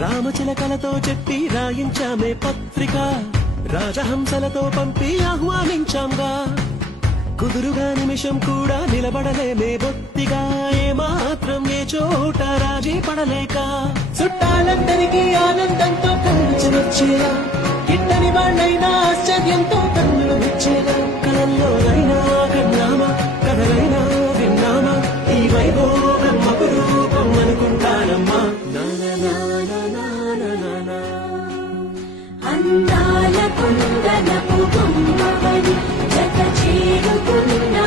రామచిలకలతో చెప్పి రాయించామే పత్రిక, రాజహంసలతో పంపి ఆహ్వానించాంగా. కుదురుగా నిమిషం కూడా నిలబడలేమే బొత్తిగా, ఏమాత్రం ఏ చోట రాజీ పడలేక. చుట్టాలందరికీ ఆనందంతో కలిసి వచ్చేలా, గిట్టని వాళ్ళైనా ఆశ్చర్యంతో కన్నులు వచ్చేలా. కలల్లోనైనా కన్నామా, కథలైనా విన్నామా, ఈ వైభోగం అపురూపం అనుకుంటానమ్మా. అందాల కుందనపు బొమ్మవని జత చేరుకున్నా